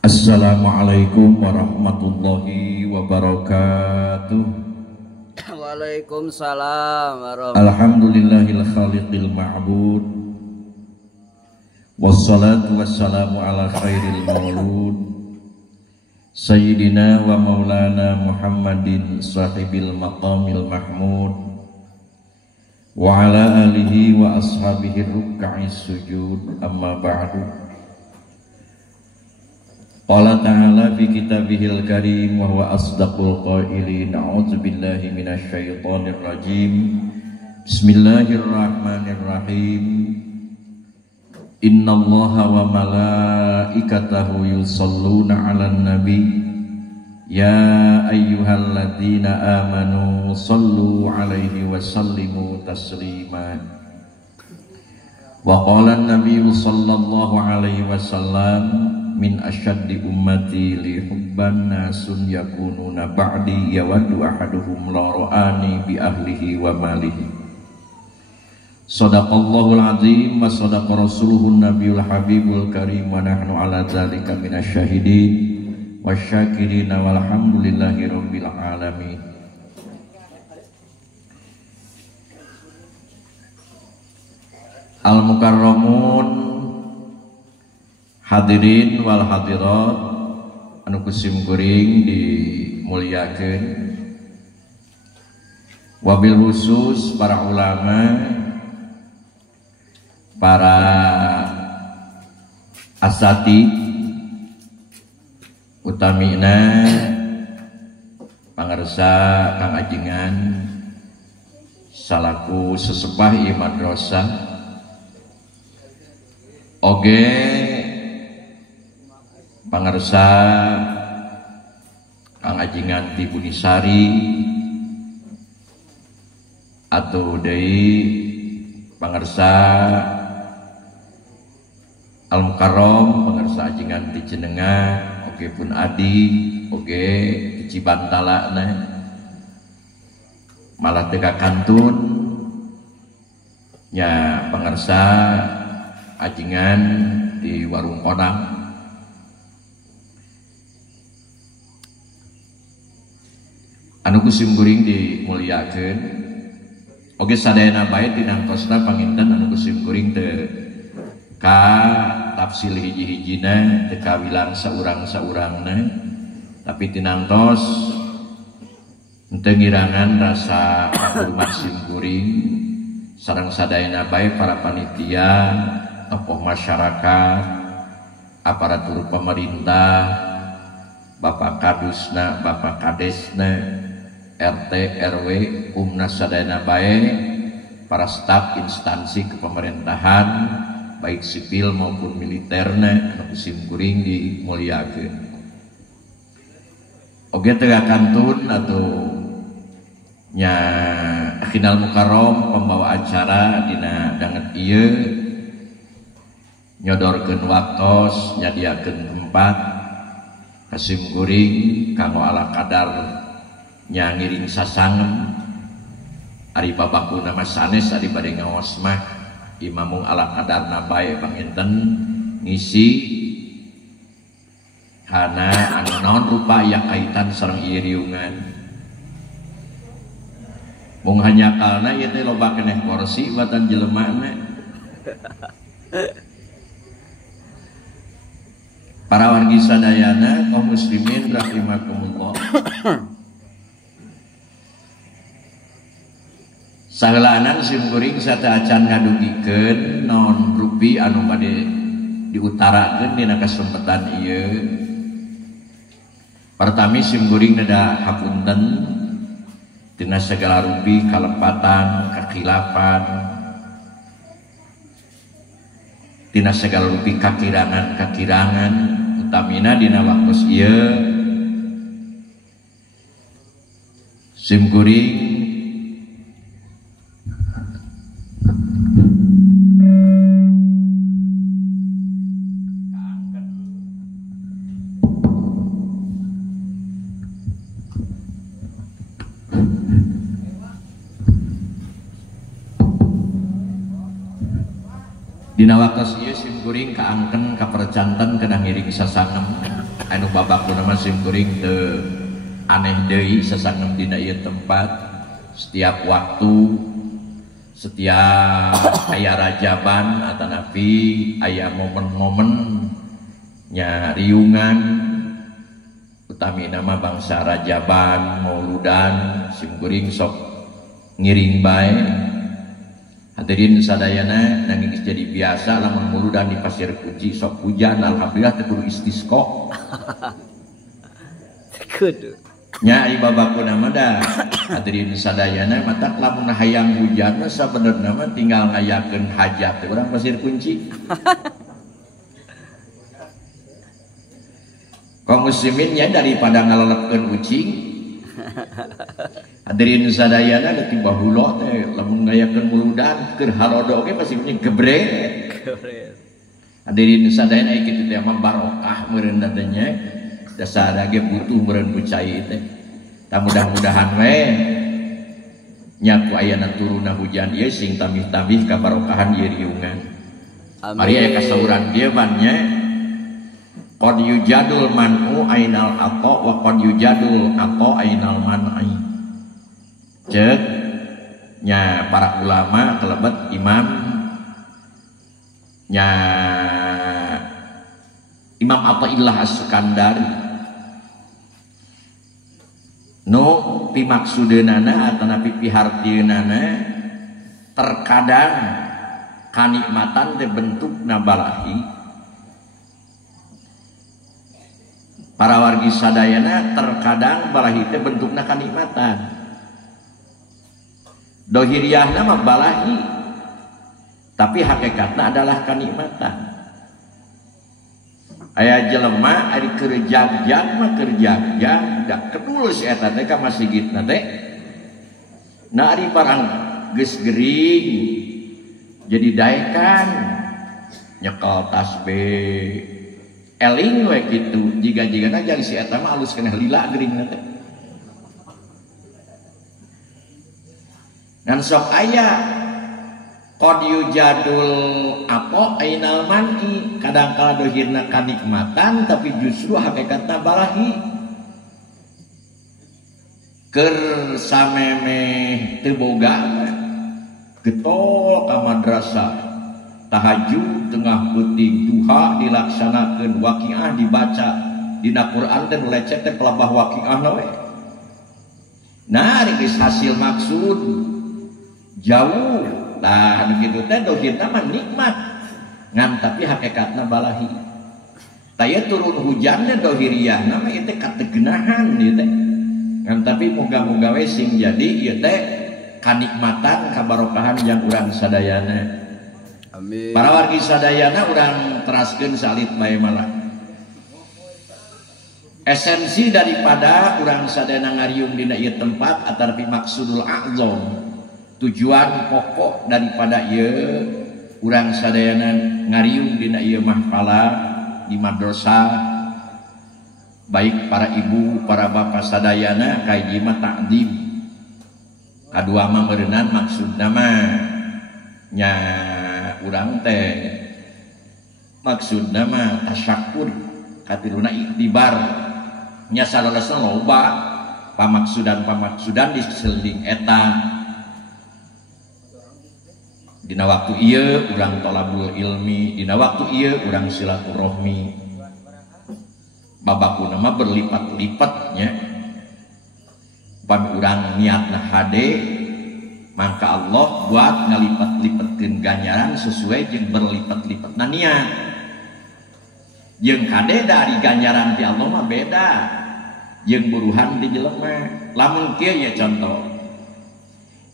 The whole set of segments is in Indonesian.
Assalamualaikum warahmatullahi wabarakatuh. Waalaikumsalam warahmatullahi. Alhamdulillahil khaliqil ma'bud, wassalatu wassalamu ala khairil maulud, Sayyidina wa maulana Muhammadin sahibil maqamil mahmud, wa ala alihi wa ashabihi ruk'is sujud, amma ba'du. Qala ta'ala fi kitabihil karim wa huwa asdaqul qailin. A'udzu billahi minasy syaithanir rajim. Bismillahirrahmanirrahim. Innallaha wa malaikatahu yusholluna 'alan nabi. Ya ayyuhalladzina amanu shallu 'alaihi wa sallimu taslima. Wa qala an-nabiyyu sallallahu alaihi wasallam, min asyaddi ummati li hubban nasun yakununa ba'di yawaddu ahaduhum la ra'ani bi ahlihi wa malihi. Sadaqallahul azim wa sadaqa rasuluhun nabiyul habibul karim wa nahnu ala dzalika minasyahidin wasyakirin walhamdulillahi rabbil alamin. Al-mukarramun, hadirin wal hadirat anu kusim kuring dimuliakeun, wabil khusus para ulama, para asatid, utamina pangarsa kang ajengan salaku sesepah ieu madrasah, oge pangarsa kang ajengan ti Bunisari atau deui pangarsa Al-Mukarram, pangarsa ajengan ti Cenengah, oge pun adi, oge ti Cibantalana, malah teu kantun nya pangarsa ajengan di warung Konang. Anu kusim kuring dimuliakeun, oge sadayana bae dinangtosna panginten anu kusim kuring teu ka tafsil hiji-hijina, teu kawilang saurang-saurangna, tapi tinangtos henteu ngirangan rasa hormat sim kuring sareng sadayana bae para panitia, tokoh masyarakat, aparatur pemerintah, Bapak Kadusna, Bapak Kadesna, RT, RW, umnas sadayana bae, para staf instansi kepemerintahan baik sipil maupun militerna anu kusim kuring dimuliakeun. Oge teu kantun atau nya Akhinal Mukarram pembawa acara dina danget ieu nyodorkeun waktos, nyadiakeun tempat kasim kuring kanggo ala kadar nya ngiring sasangem ari babakuna mah sanes ari bade ngaos mah imamung ala kadarna bae panginten ngisi kana anu naon rupa aya kaitan sareng ieu riungan. Mung hanyakalna ieu teh loba keneh kursi batan jelemana. Para wargi sadayana kaum muslimin rahimakumullah. Saheulana sim kuring sata acan ngadugikeun naon rupi anu bade diutarakeun dina kasempatan ieu. Pertami sim kuring nada hapunten dina segala rupi kalepatan, kakilafan, dina segala rupi kakirangan-kakirangan, utamina dina waktos ieu sim kuring dina waktos ieu sim kuring kaangken kapercanten kena ngiring sasangem anu babakuna mah simkuring teu aneh deui sasangem dina ieu tempat. Setiap waktu, setiap aya rajaban atanapi aya momen-momen nya riungan utami nama bangsa rajaban mauludan simkuring sok ngiring bae. Hadirin sadayana nanging jadi biasa lamun mauludan di Pasir Kunci sok hujan alhamdulillah teu kudu istisqa. Kudu. Nya ari babakuna mah da hadirin sadayana matak lamun hayang hujan mah sabenerna mah tinggal ngayakeun hajat teh urang Pasir Kunci. Kaum muslimin nya daripada ngalelepkeun ucing. Hadirin sadayana da tiba heula teh lamun ngayakeun muludan keur harodo oge pasti punya gebret. Hadirin sadayana kitu teh mah barokah meureun teh nya. Dasar ge butuh meureun bucai teh. Tah mudah-mudahan we nya ku ayana turuna hujan ieu sing tamih-tamih kabarokahan ieu riungan. Mari aya kasauran dieu bannya qad yujadul man'u ainal aqa wa qad yujadul aqa ainal man'i. Cek nya para ulama kelebet imam nya Imam Athaillah As-Sukandari nu pimaksudeunana atanapi pihartieunana terkadang kanikmatan teh bentukna balahi. Para wargi sadayana terkadang balahi teh bentukna kanikmatan. Dohiriyahna mah balahi, tapi hakikatna adalah kanikmatan. Aya jelema ari keur jag-jag mah keur jag-jag da kedul si eta teh ka masjidna teh. Na ari barang geus gering jadi daekan nyekel tasbih eling we kitu jiga-jigana jang si eta mah alus keneh lila geuringna teh. Ngan sok aya qad yujadul apa ainal man'i kadang kala dohirna kanikmatan tapi justru hakikatna balahi. Keur samemeh teu boga getol ka madrasah tahajud tengah peuting duha dilaksanakeun waqiah dibaca dina Quran teh lecet teh pelabah waqiah we. Nah geus hasil maksud jauh lah begitu teh dohirna mah nikmat ngan tapi hakikatna balahi. Taya turun hujannya dohiriyahna mah ieu teh kategenahan ieu teh. Ngan tapi moga-moga we sing jadi ieu teh kanikmatan kabarokahan yang urang sadayana. Amin. Para wargi sadayana urang teraskeun salit bae malah. Esensi daripada urang sadayana ngariung dina ieu tempat atarpi maksudul a'zam. Tujuan pokok daripada ieu urang sadayana ngariung dina ieu mahfalah di madrasah baik para ibu para bapak sadayana kahiji mah takdim kadua mah meureunana maksudna mah nya urang teh maksudna mah tasyakur katiluna iktibar nya salelesna loba pamaksudan di seling eta. Dina waktu ieu urang tolabul ilmi, dina waktu ieu urang silaturahmi. Babakuna mah berlipat-lipat nya. Pan urang niatna hade, maka Allah buat ngalipat-lipatkeun ganjaran sesuai jeung berlipat-lipatna niat. Jeung hade dari ganjaran ti Allah mah beda. Jeung buruhan di jelema. Lamun kieu nya contoh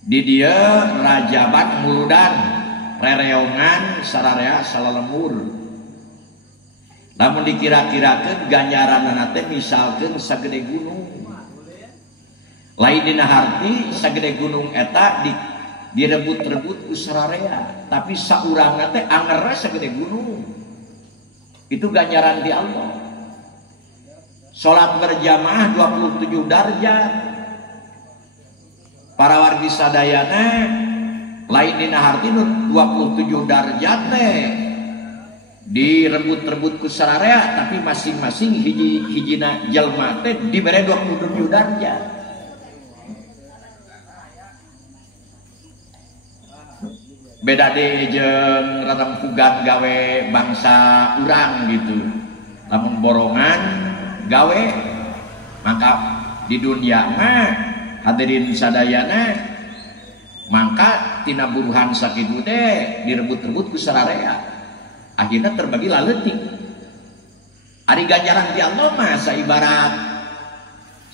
di dia rajaban muludan rereongan sararea salalemur lamun dikira-kirakeun ganjaranna teh misalkeun sagede gunung lain dina harti sagede gunung eta direbut-rebut ku sararea tapi saurangna teh angerna sagede gunung itu ganjaran di Allah. Salat berjamaah 27 darjat. Para wargi sadayana lain dina harti 27 darjat teh direbut-rebut ku sararea tapi masing-masing hijina jalma teh dibere 27 darjat. Beda deh jeung rarempugan gawe bangsa urang gitu. Lamun borongan gawe maka di dunia mah hadirin sadayana maka tina buruhan sakitu teh direbut-rebut ku sararea. Akhirnya terbagi laletik. Ari ganjaran di Allah mah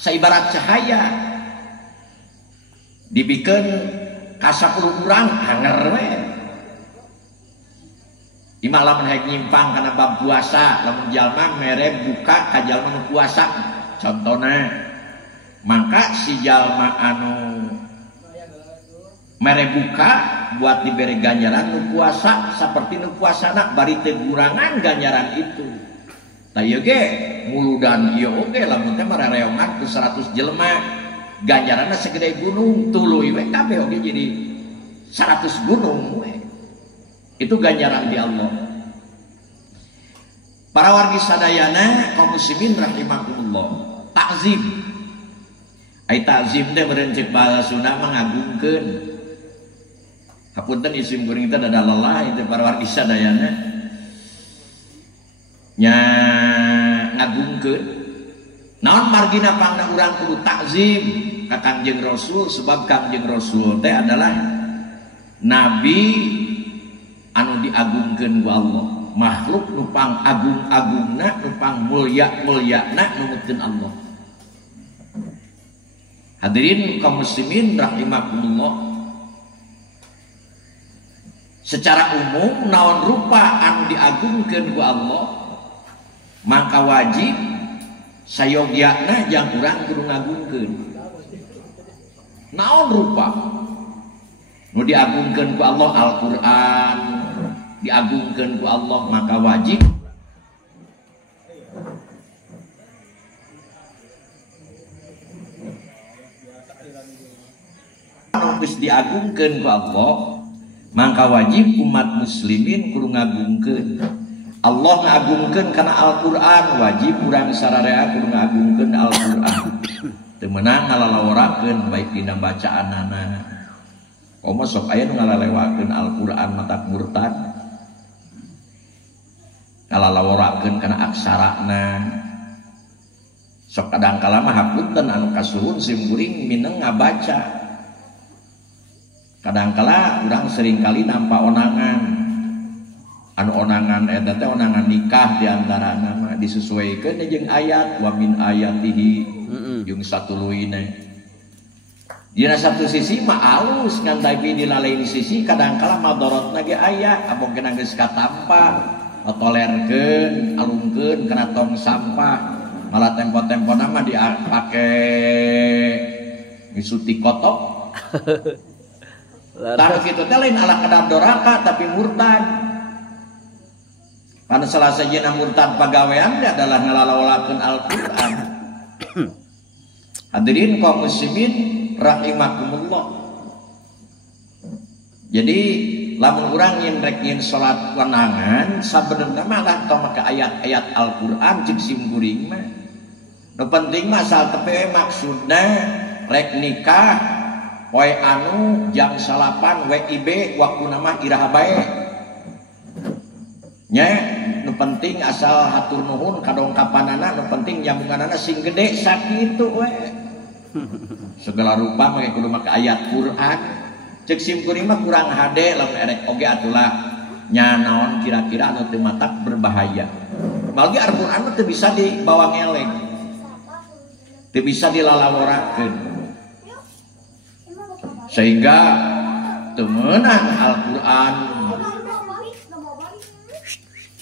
saibarat cahaya. Dibikeun ka 10 urang hanger we. Imah lamun hayang nyimpang kana bab puasa, lamun jalma mere buka ka jalma nu puasa. Contona maka si jalma anu mere buka buat diberi ganjaran nu puasa seperti nu puasana bari teu gurangan ganjaran itu. Tah ieu ge muludan ieu oge lamun teh marareongan ku 100 jelema ganjaranna segede gunung tuluy we kabeh oge jadi 100 gunung we. Itu ganjaran di Allah. Para wargi sadayana kaum muslimin rahimakumullah, takzim. Ai takzim teh meureun ceuk bahasa Sunda mangagungkeun. Hapunten isim kuring teh dada lelah itu para wargi sadayana nya ngagungkeun. Naon margina pangna urang kudu takzim ka Kangjeng Rasul sebab Kangjeng Rasul teh adalah nabi anu diagungkeun ku Allah, makhluk nu pang agung-agungna, nu pang mulya-mulyana numutkeun Allah. Hadirin kaum muslimin rahimakumullah. Secara umum naon rupa anu diagungkeun ku Allah maka wajib sayogyana jang urang kudu ngagungkeun. Naon rupa nu diagungkeun ku Allah Al-Qur'an, diagungkeun ku Allah maka wajib anu geus diagungkeun ku Allah maka wajib umat muslimin kudu ngagungkeun. Allah ngagungkeun kana Al-Qur'an, wajib urang sararea kudu ngagungkeun Al-Qur'an. Teu meunang ngalalaworakeun baik dina bacaanana. Komo sok aya nu ngalalewakeun Al-Qur'an mata murtad. Ngalalaworakeun kana aksarana. Sok kadangkala mah hapunten anu kasuhun sim kuring mineng ngabaca. Kadangkala urang seringkali nampa onangan. Anu onangan eta teh onangan nikah diantarana mah disesuaikeun jeung ayat wa min ayatihi jeung satuluyna. Dina satu sisi mah alus ngan tapi di lain sisi kadangkala madorotna ge aya abong kena geus katampa otolerkeun alungkeun kana tong sampah malah tempo-tempona mah dipake ngisuti kotok. Tah kitu teh lain ala kadar doraka tapi murtad. Karena salah sajana murtad pagawean adalah ngalalawalakeun Al-Qur'an. Hadirin kaum muslimin rahimakumullah. Jadi lamun urang yen rek yen salat wanangan sabenerna mah lah tong make ayat-ayat Al-Qur'an cek sim kuring mah. Nu penting mah asal tepe maksudna rek nikah poe anu jam 8 WIB waktuna mah iraha bae. Nya nu penting asal hatur nuhun kadongkapanana, nu penting nyambunganana sing gede sakitu we. Segala rupa make kudu make ayat Quran. Cek sim kuring mah kurang hade lamun erek oge atulah nya naon kira-kira anu teu matak berbahaya. Malgi Al-Qur'an teu bisa dibawa ngeleng. Teu bisa dilalaworakeun. Sehingga teu meunang Al-Qur'an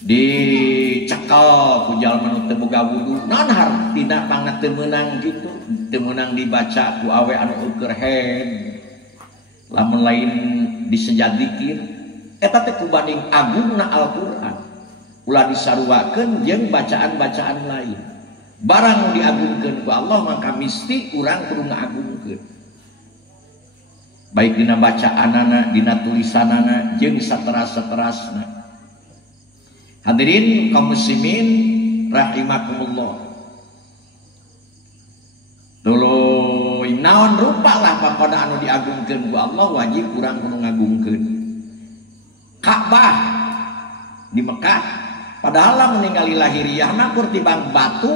dicekel ku jalma nu teu boga wudu. Naon hartina pangna teu meunang kitu? Teu meunang dibaca ku awe anu eukeur head. Lamun lain disejadikir eta teh kubanding agungna Al-Qur'an. Ulah disaruakeun jeung bacaan-bacaan lain. Barang nu diagungkeun ku Allah maka mesti urang kudu ngagungkeun. Baik dina bacaanana, dina tulisanana jeung sateras-saterasna. Hadirin kaum muslimin rahimakumullah. Tuluy naon rupa lah pangkona anu diagungkeun ku Allah wajib urang kudu ngagungkeun. Ka'bah di Mekah padahal lamun ningali lahiriahna kur tibang batu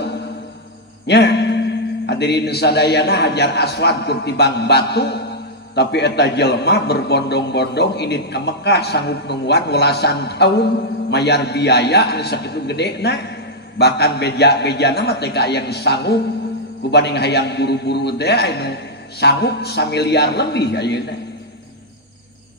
nya. Hadirin sadayana Hajar Aswad kur tibang batu tapi eta jelema berbondong-bondong indit ka Mekah sanggup nungguan welasan tahun mayar biaya anu sakitu gedena bahkan beja-bejana mah teh aya sanggup kubanding hayang buru-buru teh anu sanggup 1 miliar lebih ayeuna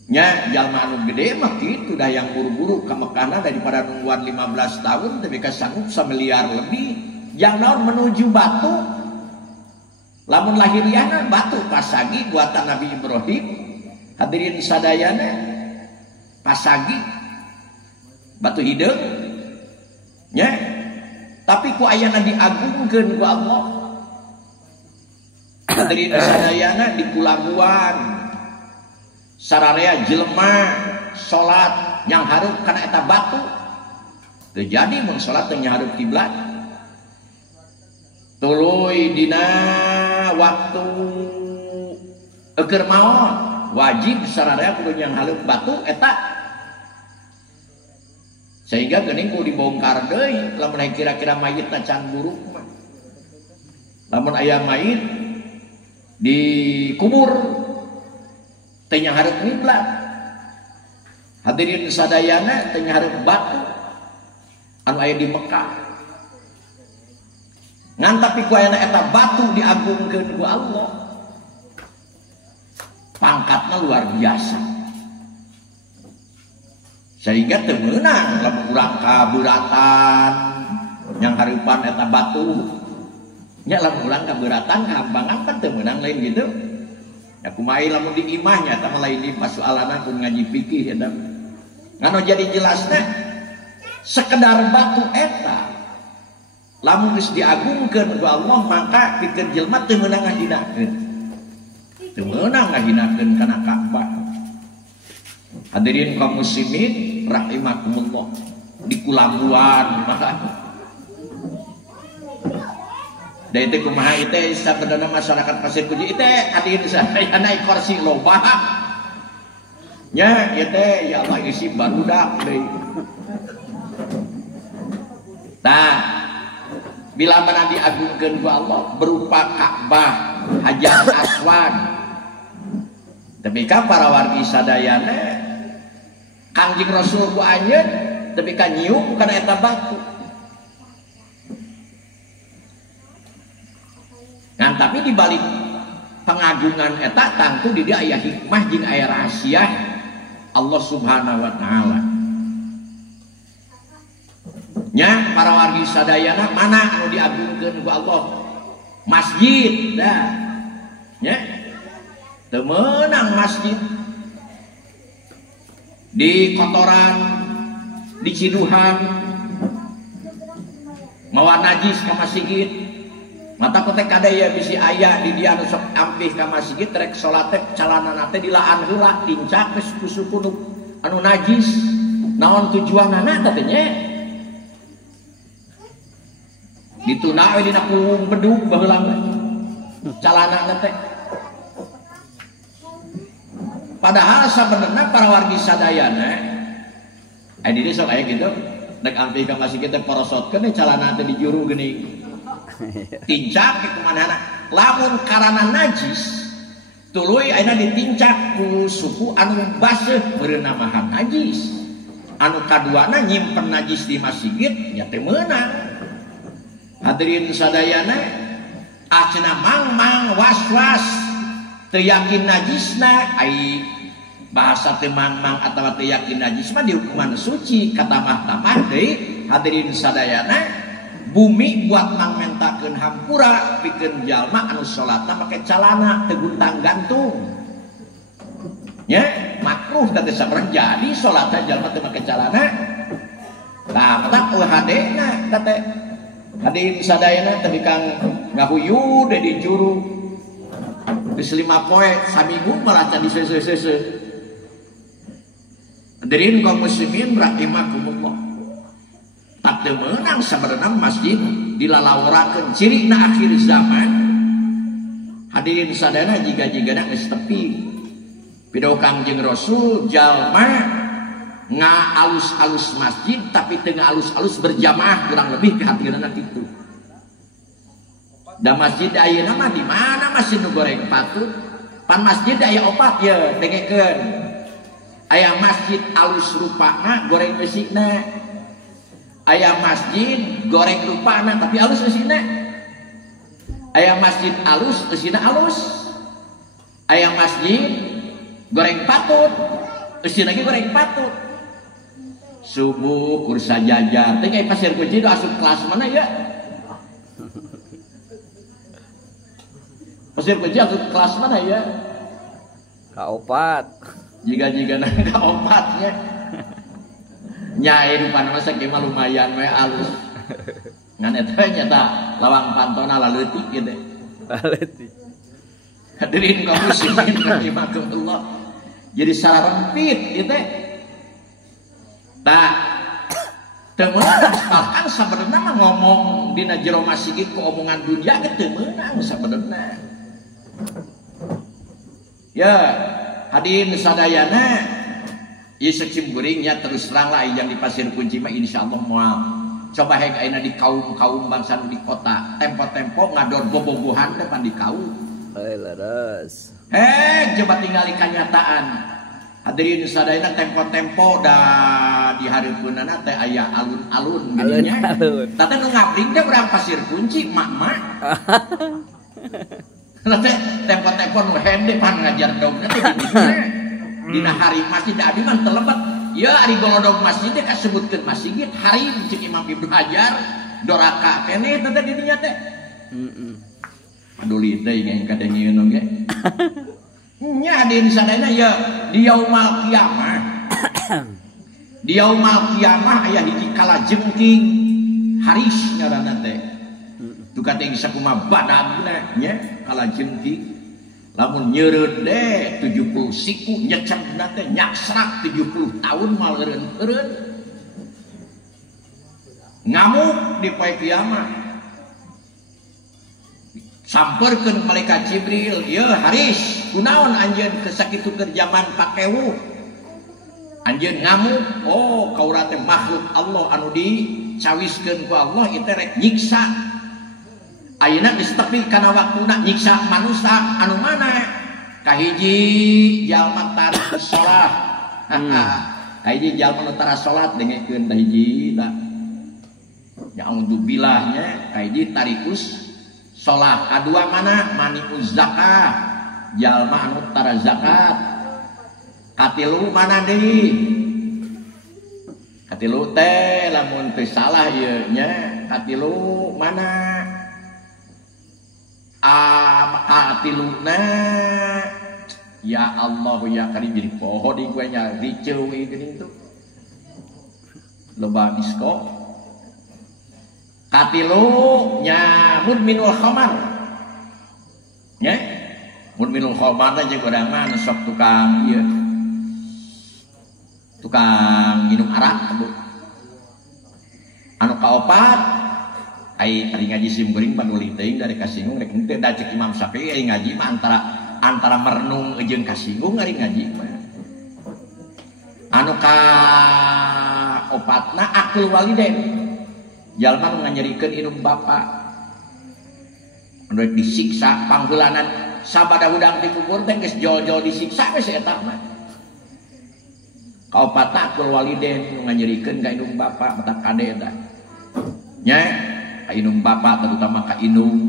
nya. Jalma anu gede mah kitu dah yang buru-buru ka Mekahna daripada nungguan 15 tahun tapi ka sanggup 1 miliar lebih yang naon menuju batu. Lamun lahiriahna batu pasagi buatan Nabi Ibrahim. Hadirin sadayana pasagi batu hideung nya tapi ku ayana diagungkeun ku Allah. Hadirin sadayana di Kulabuan sararea jelema salat yang hareup kana eta batu teu jadi mun salat teu nyahareup kiblat. Tuluy dina waktu eukeur maot wajib sararea kudu yang haleup batu eta sehingga geuning kudu dibongkar deui lamun kira-kira mayitna can buruk mah. Lamun aya mayit dikubur teu nyahareup kiblat. Hadirin sadayana teu nyahareup batu anu aya di Mekah. Ngan tapi ku ayana eta batu diagungkeun ku Allah. Pangkatna luar biasa. Sehingga teu meunang lamun urang kabeuratan yang hareupan eta batu. Nya lamun urang kabeuratan kahampangan kan teu meunang lain gitu. Ya kumaha lamun di imahnya eta mah lain di pasoalana kun ngaji fikih eta. Ngano jadi jelasna sekedar batu eta lamun geus diagungkeun ku Allah maka pikeun jelema teu meunang ngahinakeun. Teu meunang ngahinakeun kana Ka'bah. Hadirin kaum muslimin rahimakumullah di Kulabuan maka da itu kumaha teh sabenerna masyarakat Pasir Koji teh hadirin sadayana kursi loba nya ieu teh ya Allah isi barudak deui. Tah bila mana diagungkeun ku Allah berupa Ka'bah, Hajar Aswad. Tapi ka para wargi sadayana Kangjeng Rasul ku anjeun tapi ka nyium kana eta batu. Ngan tapi di balik pengagungan eta tentu di dia aya hikmah jeung aya rahasia Allah Subhanahu wa taala. Nya para wargi sadayana mana anu diagungkeun ku Allah? Masjid dah. Nya teu meunang masjid di kotoran di Ciduhan mawa najis ka masjid. Mata kotek kadaya bisi aya di dia anu sok ampih ka masjid rek salat teh calanana teh dilaan heula tincak geus kusuku anu najis. Naon tujuanna teh nya? Dituna we dina kuung bedug baheula calanana teh. Padahal sabenerna para wargi sadayana di sok aya kitu rek ampih ka masjid teh porosotkeun calana teh di juru geuning. Tincak ke kumanana lamun karana najis tuluy ayeuna ditincak ku suku anu baseuh meureunna mah najis. Anu kaduana nyimpen najis di masjid nya teu meunang. Hadirin sadayana acena mang-mang was-was teu yakin najisna ai bahasa teu mang-mang atawa teu yakin najis mah dihukuman suci katamah-tamah deui. Hadirin sadayana bumi buat mangmentakeun hampura pikeun jalma anu salatna make calana teu guntang-gantung nya makruh teh sabarang jadi salatna jalma teu make calana. Tah mata euhadena teh hadirin sadayana teh kang ngahuyu de di juru geus 5 poe saminggu malah can diseuse-seuse. Hadirin kaum muslimin rahimakumullah. teu meunang sabenerna masjid dilalawurakeun cirina akhir zaman. Hadirin sadayana jiga-jigana geus tepi pidoh Kangjeng Rasul jalma ngaalus-alus masjid tapi teu ngaalus-alus berjamaah kurang lebih kehatirana kitu. Da masjid ayeuna mah di mana masjid nu goreng patut? Pan masjid aya opat ye dengekeun. Aya masjid alus rupana goreng beusina. Aya masjid goreng rupana tapi alus beusina. Aya masjid alus beusina alus. Aya masjid goreng patut beusina ge goreng patut. Subuh kursa jajar teh kayak Pasir Kunci do asup kelas mana ya? Pasir Kunci asup kelas mana ya? Kaopat. Jiga-jiga na kaopatnya. Nyai rupana mah sakieu lumayan we alus. Ngan eta nyata lawang pantona laleutik kieu teh. Laleutik. Hadirin kaum muslimin rahimakumullah. Jadi sararempit ieu teh. Tah teu meunang sabenerna mah ngomong dina jero masjid ku omongan dunia ge teu meunang sabenerna. Ya, hadirin sadayana ieu sakimguringnya terus terang lah yang di Pasir Kunci mah insyaallah moal coba hek ayeuna di kaum-kaum bangsa di kota tempo-tempo ngador bobogohan depan di kaum. Leres. Coba tinggali kenyataan. Hadirin sadayana tempo-tempo da di hareupeunana teh aya alun-alun geunya. Tah nu ngabring teh urang Pasir Kunci mak-mak. Teh tempo-tempo nu hende pan ngajar dogna teh di dieu. Dina hari masjid abdi mah teu lebet. Ya ari golodog masjid teh kasebutkeun masjid hari cek Imam Ibnu Hajar doraka keneh teh di dinya teh. Paduli teh yang kadengieun ge. Nya hadirin sadayana ya di yaumul kiamah. Di yaumul kiamah aya hiji kalajengking haris ngaranna teh. Tuka teh sakumaha badagna nya kalajengking. Lamun nyeureud de 70 siku nyecemna teh nyaksrak 70 tahun mal eureun-eureun. Ngamuk di poe kiamat. Samperkeun malaikat Jibril, "Ye Haris, kunaon anjeun kesakitu keur zaman pakewu?" Anjeun ngamuk, "Oh, kaura teh makhluk Allah anu dicawiskeun ku Allah ieu teh rek nyiksa." Ayeuna geus tepi kana waktuna nyiksa manusia anu mana? Kahiji jalma tara salat. Kahiji jalma nu tara salat dengekeun tah hiji da. Ya auzubillah kahiji tarikus salat. Kadua mana? Maniuz zakah. Jalma anu tara zakat. Katilu mana deui? Katilu teh lamun teu salah ieu nya, katilu mana? Katiluna ya Allah ya Karim jadi poho di gue nya riceu geuning tuh loba disko katilu nya mudminul khamar nya mudminul khamar aja urang mah sok tukang ieu tukang minum arak anu kaopat ai ari ngaji simkuring paduli teuing dari kasinggung rek henteu da cek Imam Syafi'i ai ngaji mah antara merenung jeung kasinggung ari ngaji mah anu ka opatna akul walidain jalma nu nganyerikeun indung bapa anu disiksa pangheulanan sabada hudang di kubur teh geus jol-jol disiksa we eta mah ka opatna akul walidain nu nganyerikeun ka indung bapa mata kade eta nya ka indung bapa terutama ka indung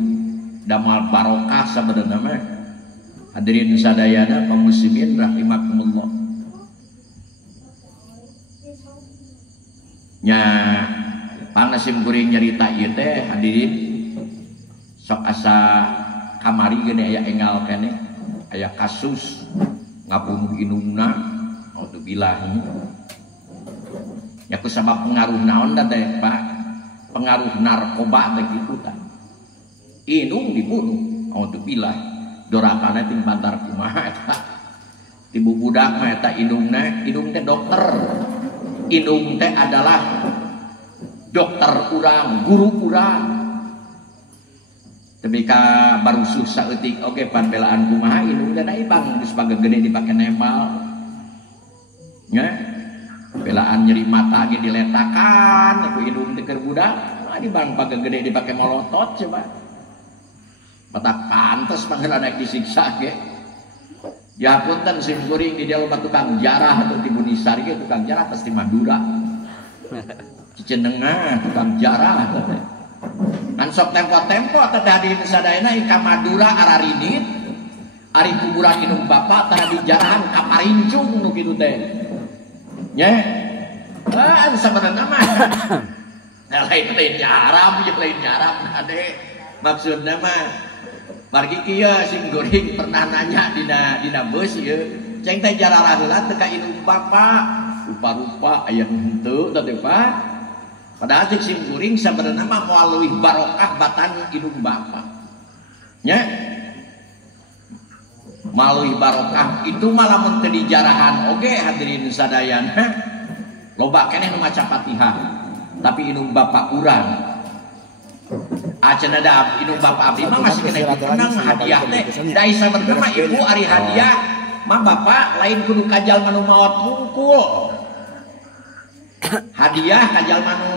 damal barokah sabenerna mah. Hadirin sadayana kaum muslimin rahimakumullah. Nya panasim kuring nyarita ieu teh hadirin sok asa kamari geus aya engal keneh aya kasus ngabunuh indungna auzubillah. Ya ku sabab pengaruh naon da teh Pak? Pengaruh narkoba begitu tah. Indung dibunuh, auzubillah. Dorakana ting bantar kumaha eta. Tibu budak mah eta indungna, indung teh dokter. Indung teh adalah dokter urang, guru urang. Tapi ka baru susah eutik oge panbelaan kumaha indung dan ibang geus baga gede dipake nempel. Nya. Belaan nyeri mata ge diletakan ku indung teu keur budak. Di bang baga gede dipake molotot coba. Mata pantes panggil anak disiksa ge. Ya punten sim kuring di dia loba tukang jarah atau di Bunisari ge tukang jarah pasti Madura. Cicenengah tukang jarah. Kan sok tempo-tempo teh di sadayana ka Madura araridit. Ari kuburan indung bapa teh di jarahan ka Parincung nu kitu teh. Nya. Ah sabarana mah. Lain nyaram, lain nyaram ade. Maksudna mah margi kieu sim goreng pernah nanya dina bus ieu ceng teh jarah heula teu ka indung bapa rupa-rupa aya henteu teh Pak padahal cek sim goreng sabenerna mah moal leuwih barokah batan indung bapa nya maleuwih barokah itu malah mun teu dijarahan oge hadirin sadayana loba keneh nu maca Fatihah tapi indung bapa urang acan ada indung bapa abdi mah masih kena menang hadiah teh da sabenerna mah ibu ari hadiah mah bapak lain kudu kajal manu maot wungkul hadiah kajal manu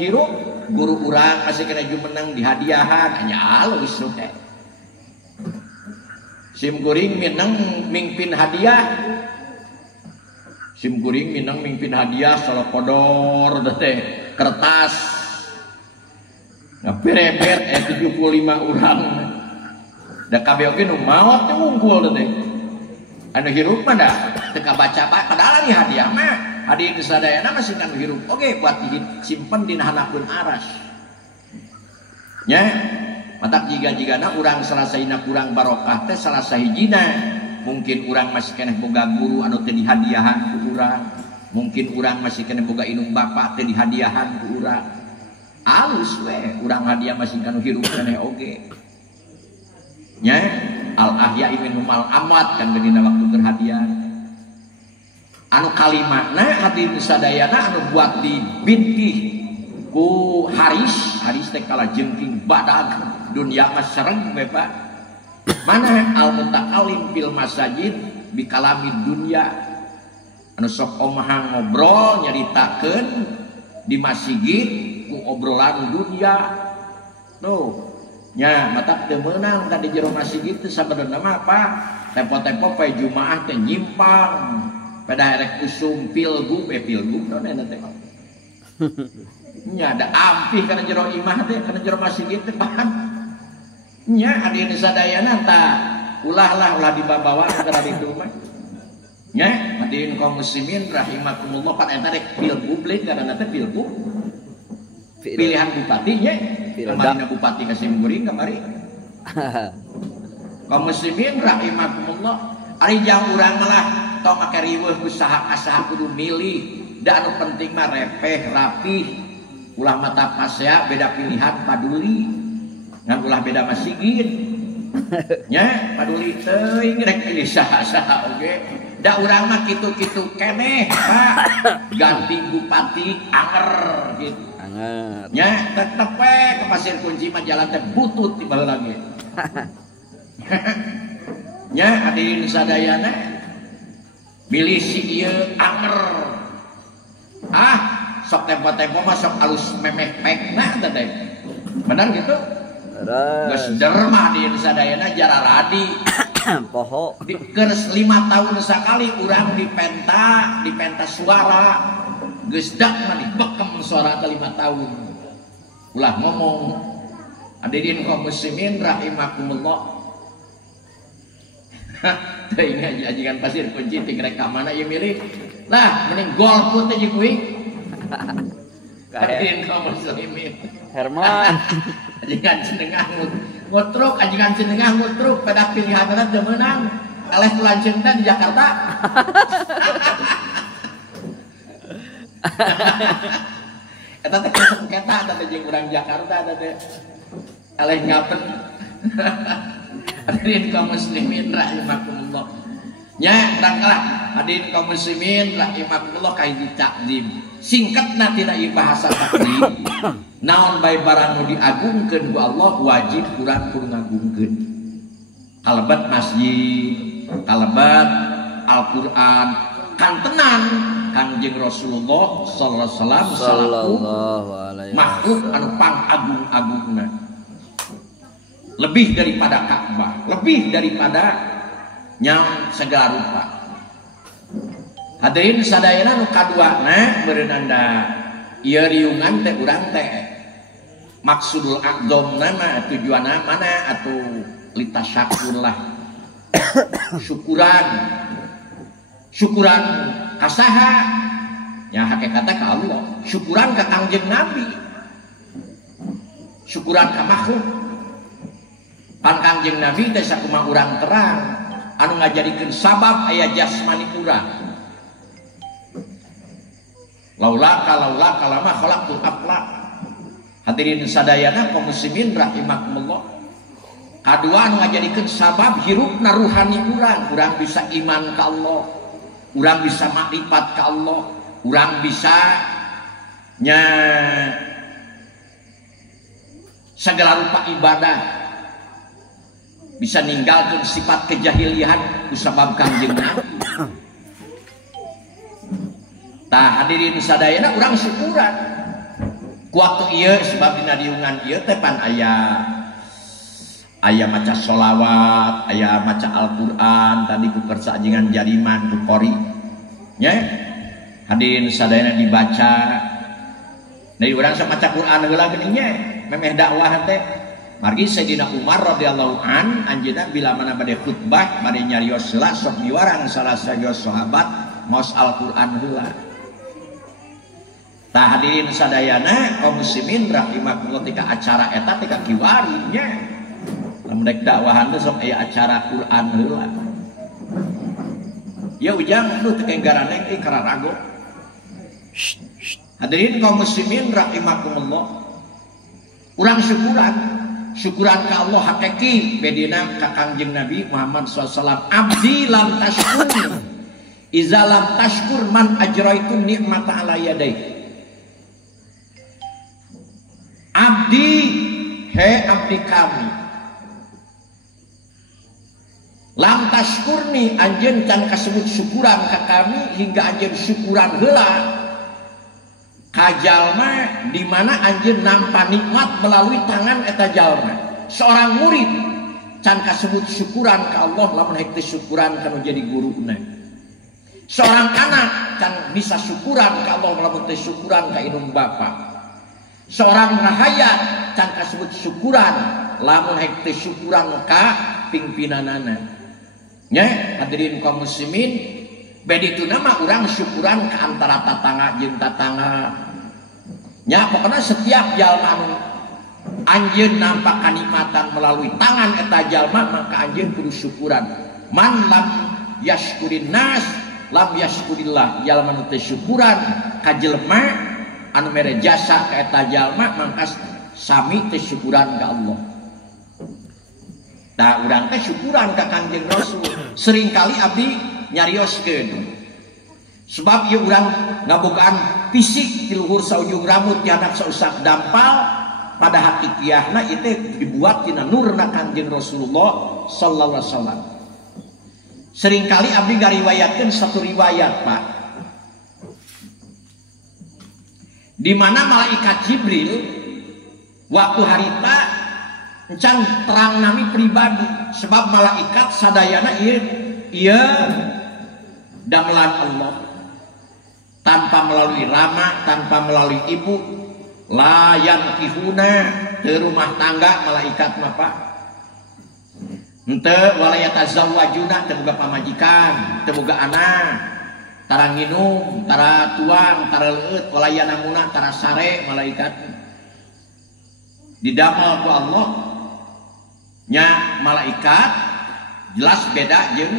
hirup guru urang masih kena jumenang di hadiahan hanya alus teh sim kuring minang mingpin hadiah sim kuring minang mingpin hadiah salopodor teh kertas ngaperet 75 urang da kabeh oge nu maot teh unggul teh anu hirup mah da teu kabaca padahal ari hadiah mah hadiah kesadayana masih kan hirup oge buat simpen dina hanapeun aras nya matak jiga-jigana urang salah sahina kurang barokah teh salah sahijina mungkin urang masih keneh boga guru anu teu dihadiahan ku urang mungkin urang masih keneh boga indung bapa teu dihadiahan ku urang alus we urang hadiah masih kanu hirup keneh oge nya al ahya minhum al amat kan dina waktu keur hadiah anu kalimatna hadirin sadayana anu buat di binti ku Haris teh kala jengking badag dunya mah sereng we Pak mana al mutaqallim fil masajid bi kalamid dunya anu sok omahang ngobrol nyaritakeun di masjid ku obrolan dunia tuh nya matak teu meunang ka di jero masjid teh sabenerna mah apa tempo-tempo poe Jumaah teh nyimpang pada rek usum pilgub naon eta teh nya da ampih kana jero imah teh kana jero masjid teh pan nya hadirin sadayana tah ulah dibawa kana ditu mah nya hadirin kaum muslimin rahimakumullah pan eta rek pilgub lain kana teh pilgub pilihan bupatinya kemarin bupati Kasim Guring kemari kaum muslimin rahimakumullah ari jang urang malah tong make riweuh usaha asaha kudu milih da anu penting mah repeh rapih ulah mata pasea beda pilihan paduli ngan ulah beda masigin nya paduli teuing rek pilih saha-saha oge da urang mah kitu-kitu keneh Pak ganti bupati anger gitu nya tetep we ke Pasir Kunci mah jalan teh butut di baheula ge nya hadirin sadayana milih si ieu anger sok tempo-tempo mah sok alus memeh-mehna teh benar gitu geus dermah hadirin sadayana jara radi poho keur 5 tahun sakali urang dipenta suara geus dak mah dibekem suara 5 tahun ulah ngomong hadirin kaum muslimin rahimakumullah teh ini ajigan Pasir Kunci ting rekamanna ieu milih lah mending golput teh jeung kuing hadirin kaum muslimin Herman ajigan cenengah ngutruk ajigan cenengah ngutruk pada pilihanna teu meunang eleh pulanceun di Jakarta eta teh sengketa eta jeung urang Jakarta eta teh eleh ngapen hadirin kaum muslimin rahimakumullah nya rangkalah hadirin kaum muslimin rahimakumullah ka hiji takdim singkatna tina ieu bahasa takdim naon bae barang nu diagungkeun ku Allah wajib urang kudu ngagungkeun kalebat masjid kalebat Al-Qur'an kantenan Kangjeng Rasulullah sallallahu alaihi wasallam salaku makhluk anu pangagung-agungna lebih daripada Ka'bah lebih daripada yang segala rupa. Hadirin sadayana nu kaduana meureun anda ieu riungan teh urang teh maksudul aqdamna mah tujuanna mana atuh litasyakur lah syukuran kasaha nya hakikatna ka Allah syukuran ka Kangjeng Nabi syukuran ka makhluk pan Kangjeng Nabi teh sakumaha urang terang anu ngajadikeun sabab aya jasmani urang laula kalama khalaqtul aflaq. Hadirin sadayana kaum muslimin rahimakumullah kadua anu ngajadikeun sabab hirupna ruhani urang bisa iman ka Allah urang bisa makrifat ka Allah urang bisa nya segala rupa ibadah bisa ninggalkan sifat kejahilian kusabab Kangjeng Nabi. Tah hadirin sadayana urang syukuran ku waktu ieu sebab dina diungan ieu teh pan aya maca sholawat aya maca Al-Qur'an tadi ku kersa ajengan jariman ku qori nya hadirin sadayana dibaca dari urang sa maca Qur'an heula geuning nya memeh dakwah teh margi Sayyidina Umar radhiyallahu an anjeunna bila mana bade khutbah bade nyarios heula sok miwarang salah sajos sahabat maos Al-Qur'an heula. Tah hadirin sadayana kaum muslimin rahimakumullah tika acara eta tika kiwari nya lamun dek dakwahan teh sok aya acara Qur'an heula. Ya ujang nu teu kenggaraneng ieu kararago. Hadirin kaum muslimin rahimakumullah urang syukuran ka Allah hakiki bedina ka Kangjeng Nabi Muhammad SAW abdi lam tashkur iza lam tashkur man ajraitu nikmata ala yadai abdi he abdi kami lam tashkurni anjeun can kasebut syukuran ka kami hingga anjeun syukuran heula ka jalma di mana anjeun nampa nikmat melalui tangan eta jalma. Seorang murid can kasebut syukuran ka Allah lamun hek teh syukuran kana jadi guruna. Seorang anak can bisa syukuran ka Allah lamun teh syukuran ka indung bapa. Seorang rahayat can kasebut syukuran lamun hek teh syukuran ka pimpinanana. Nya hadirin kaum muslimin bedituna mah urang syukuran ka antara tatangga jeung tatangga. Nya pokona setiap jalma anu anjeun nampak kanikmatan melalui tangan eta jalma maka anjeun kudu syukuran. Man lam yashkurin nas lam yashkurillah. Jalma nu teu syukuran ka jelema anu mere jasa ka eta jalma mangka sami teu syukuran ka Allah. Tah urang teh syukuran ka Kangjeng Rasul. Seringkali abdi nyarioskeun sebab ieu urang ngabogaan fisik di luhur saujung rambut tianak sausak dampal pada hakikiyahna itu dibuat tina nurna Kangjeng Rasulullah sallallahu alaihi wasallam. Seringkali abdi ngariwayatkeun satu riwayat Pak di mana malaikat Jibril waktu harita encan terang nami pribadi sebab malaikat sadayana ieu damelan Allah tanpa melalui rama, tanpa melalui ibu, layan kihuna ke rumah tangga malaikat mah Pak. Henteu walayatazawwajuna teu boga pamajikan, teu boga anak, tara nginum, tara tuang, tara leueut, walayanamuna tara sare malaikat. Didamel ku Allah nya malaikat jelas beda jeung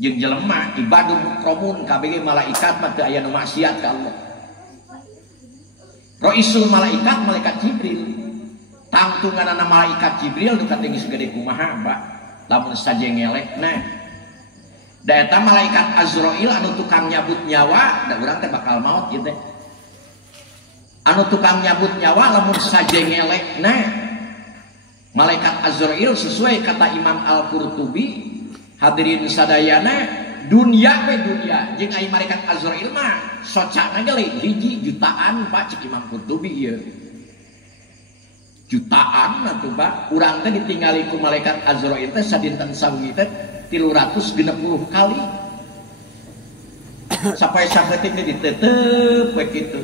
jelema ibadul mukramun kabeh malaikat mah teu aya nu maksiat ka Allah. Raisul malaikat Jibril. Tangtunganana malaikat Jibril nu kating geus gede kumaha, Mbak? Lamun sajengelekna. da eta malaikat Azrail anu tukang nyabut nyawa da urang teh bakal maot ieu teh anu tukang nyabut nyawa lamun sajengelekna malaikat Azrail sesuai kata Imam Al-Qurtubi hadirin sadayana dunia we dunia jeung ai malaikat Azrail mah socana geuli hiji jutaan Pak cek Imam Qurtubi ieu jutaan atuh Pak urang teh ditinggali ku malaikat Azrail teh sadinten sawengi teh 360 kali sampai saketing teh diteuteup we kitu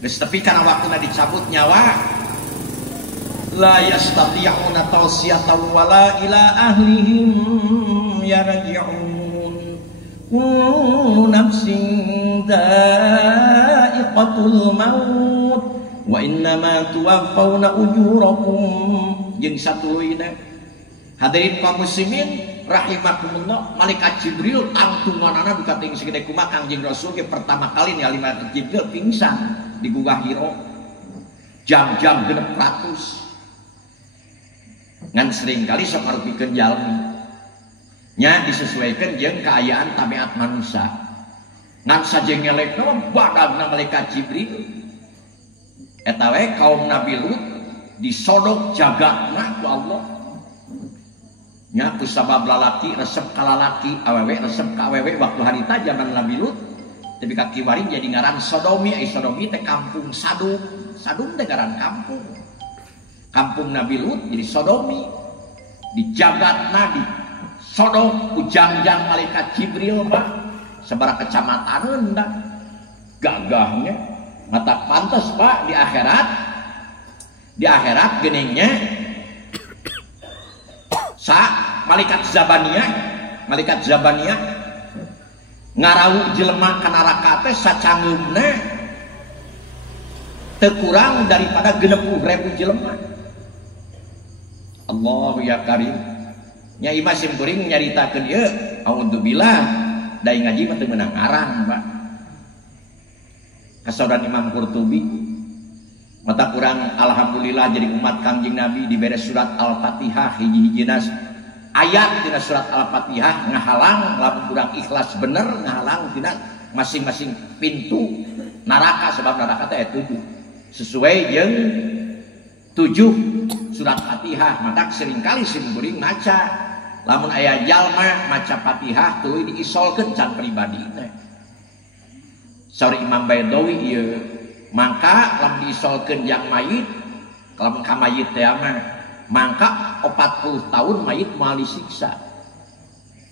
geus tepi kana waktuna dicabut nyawa la yastati'una tawsiyatan wala ila ahlihim yarji'un kullu nafsin dha'iqatul maut wa innama tuwaffawna ujurakum jeung satuluina hadirin kaum muslimin rahimakumullah malaikat Jibril tangtunganana duka ting segede kumaha Kangjeng Rasul ge pertama kali ningali malaikat Jibril pingsan di Gugah Hiro jam-jam 600 ngan sering kali sok ngarupikeun jalmi nya disesuaikan jeung kaayaan tabiat manusia ngan sajengelekna badagna malaikat Jibril eta we kaum Nabi Lut disodok jagatna ku Allah nya ku sabab lalaki resep ka lalaki awewe resep ka awewe waktu harita zaman Nabi Lut tapi kaki waring jadi ngaran Sodomi ai Sodomi teh kampung Sadum Sadum teh ngaran kampung Nabi Lut jadi Sodomi di jagatna di sodok ujang-jang malaikat Jibril mah sabaraha kecamatan hendak gagahnya mata pantas Pak di akhirat geningnya malaikat Zabaniyah ngarawu jelema ka neraka teh sacangeumna teu kurang daripada 60.000 jelema. Allahu ya karim. Nya Imam Sim Kuring nyaritakeun ieu auzubillah dai ngaji mah teu meunang arang, Pak. Kasodan Imam Qurtubi mata kurang alhamdulillah jadi umat Kangjeng Nabi dibere surat Al-Fatihah hiji-hijina ayat dina surat Al-Fatihah ngahalang lamun kurang ikhlas bener ngahalang dina masing-masing pintu neraka sebab neraka teh 7 sesuai jeung 7 surat Fatihah maka seringkali simkuring maca lamun aya jalma maca Fatihah tuluy diisolkeun can pribadi teh saur Imam Baidawi ieu maka lamun diisolkeun yang mayit lamun ka mayit teh mah maka 40 tahun mayit moal disiksa.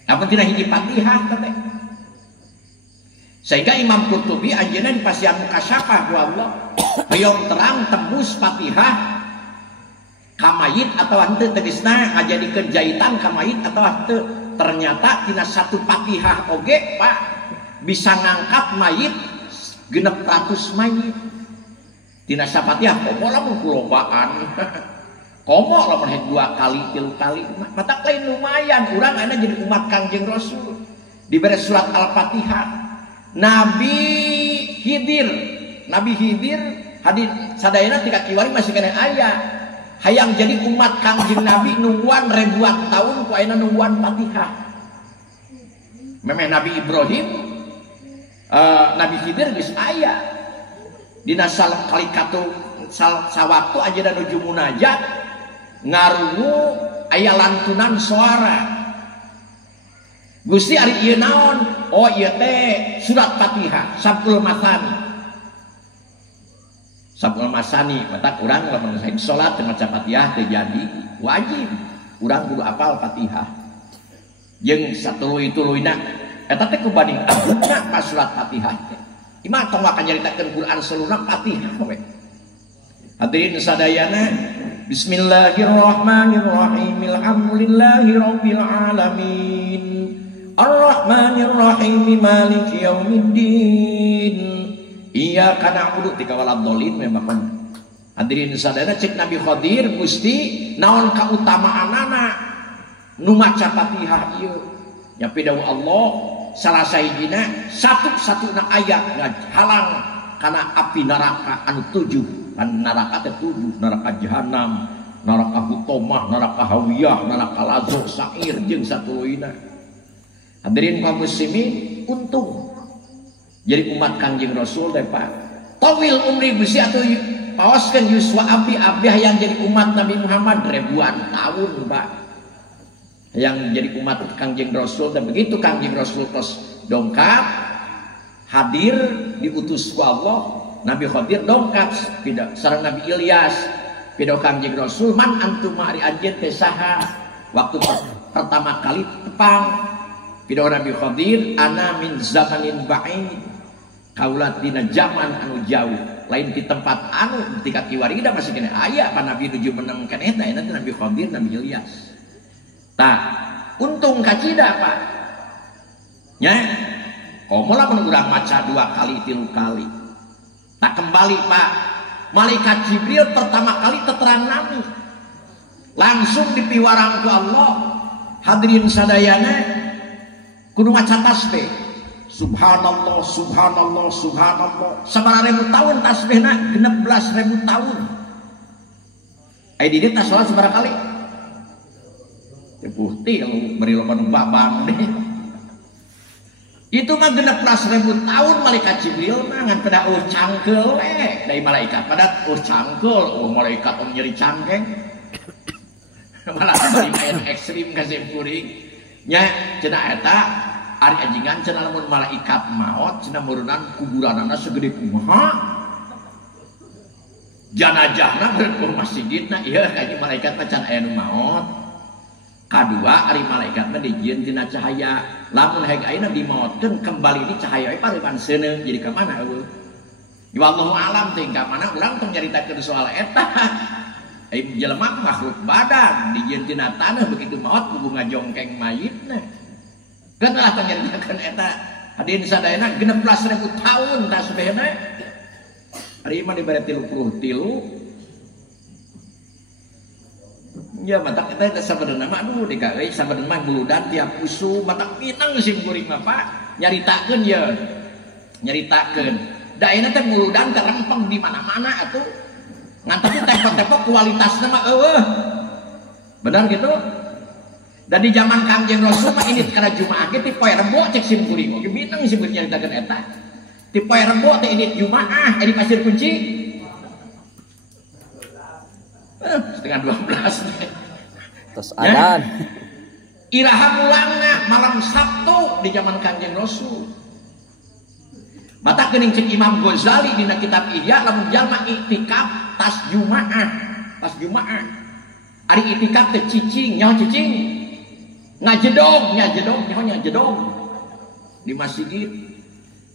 Apa tina hiji Fatihah teh. Sehingga Imam Qurtubi anjeunna dipasihan mukasyafah ku Allah. Hoyong terang tembus Fatihah ka mayit atau henteu tegasna ngajadikeun jahitan ka mayit atau henteu. Ternyata tina satu Fatihah oge Pak bisa ngangkat mayit 600 mayit. Tina Fatihah komo lamun kulobaan. Komo lamun 2 kali 3 kali mata lain lumayan urang ana jadi umat Kangjeng Rasul diberi surat Al-Fatihah Nabi Khidir hadir sadayana tika kiwari masih kena aya hayang jadi umat Kangjeng Nabi nungguan ribuan tahun ku ayeuna nungguan Fatihah memeh Nabi Ibrahim Nabi Khidir geus aya dina kalikatu sawaktu ajeuna nuju munajat ngarungu aya lantunan suara Gusti ari ieu naon oh ieu teh surat Fatihah Sabtul Masani mata urang lamun saeng salat teu maca Fatihah teu jadi wajib urang kudu apal Fatihah jeung satuluy-tuluyna eta teh kubanding agungna ka surat Fatihah teh imah tong akan nyaritakeun Quran seluruhna Fatihah we hadirin sadayana Bismillahirrahmanirrahim. Alhamdulillahi rabbil alamin. Arrahmanirrahim. Maliki yaumiddin. Iyyaka na'budu tika waladhdallin memang. Hadirin sadayana cek Nabi Khadir Gusti naon kautamaanana nu maca Fatihah ieu. Nya pidawu Allah salah sahijina satu-satuna ayat ngahalang kana api neraka anu 7. Kan neraka teh 7 neraka jahanam neraka hutomah neraka hawiyah neraka lazah sa'ir jeung satuluina Hadirin kaum muslimin, untung jadi umat Kangjeng Rasul deh Pak. Tawil umri Gusti atuh pawaskeun yuswa abdi yang jadi umat Nabi Muhammad ribuan tahun Pak. Yang jadi umat Kangjeng Rasul, dan begitu Kangjeng Rasul terus dongkap hadir diutus ku Allah, Nabi Khadir dongkap sareng Nabi Ilyas pidato Kangjeng Rasul, man antum ari anjeun teh saha. Waktu pertama kali tepang pidato Nabi Khadir, ana min zamanin ba'id, kaulat dina zaman anu jauh, lain di tempat anu ketika kiwarida masih kena aya pa Nabi nuju meneng keneh teh Nabi Khadir, Nabi Ilyas. Nah, untung kacida Pak. Nya, komola menurang maca 2 kali 3 kali. Tak kembali Pak, malaikat Jibril pertama kali terang nami, langsung dipiwarang ke Allah. Hadirin sadayana, kudu maca tasbih. Subhanallah, subhanallah, subhanallah. Sabaraha ribu tahun tasbihna 16.000 tahun. Ai di dieu tas salat sabaraha kali? Tepuh tilu beri loba nu babang deh. Itu mah 16.000 tahun malaikat Jibril mah ngan pada cangkeul we dari malaikat pada cangkeul, malaikat nyeri cangkeng. Malah main ekstrim kasih kuring. Nya cenah eta ari anjingan cenah lamun malaikat maot cenah murunan kuburanana segede kumaha. Janajahna berkuh masjidna ieu ka malaikat mah can aya nu maot. Kadua ari malaikat mah dijieun tina cahaya, lamun hayang ayeuna dimaotkeun kembali di cahaya parepan seuneu jadi ka mana eueuh. Wallahu alam teh ka mana urang tong nyaritakeun soal eta. Ai jelema makhluk badan dijieun tina taneuh begitu maot kudu ngajongkeng mayitna. Kan lah tong nyaritakeun eta. Hadirin sadayana 16.000 tahun tasbihna. Ari mah dibere 33. Ya mata kita teh sabenerna mah aduh dikawe sabenerna mah buludan tiap usu mata pinang sim kuring mah Pak nyaritakeun ya nyaritakeun da ayeuna teh buludan teh rempeng di mana-mana atuh ngan tapi tepok-tepok kualitasna mah eueuh benar gitu. Dan di zaman Kangjeng Rasul mah ini kana Jumaah ge ti poe Rebo cek sim kuring oge pinang sim kuring nyaritakeun eta ti poe Rebo teh ini Jumaah di Pasir Kunci setengah 12 terus adan iraha mulangna malam Sabtu di zaman Kangjeng Rasul. Mata geuning cek Imam Ghazali dina kitab Ihya lamun jalma iktikaf tas Jumaah ari iktikaf teh cicing nyaho cicing ngajedog di masjid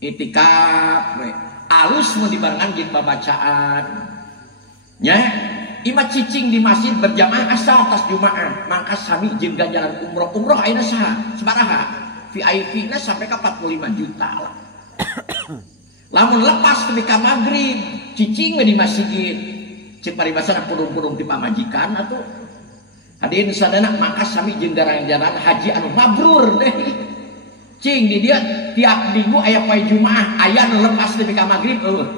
iktikaf we alus mun dibarengan jeung babacaan nya ima cicing di masjid berjamaah asal tas Jumaah mangka sami jeung ganjaran umroh ayeuna saha sabaraha VIP na sampai ke 45 juta lah. Lamun lepas ketika maghrib cicing di masjid cek paribasana purung-purung ti pamajikan atuh hadirin sadana mangka sami jeung ganjaran haji anu mabrur deh cing di dia tiap minggu aya poe Jumaah aya nu lepas ketika maghrib eueuh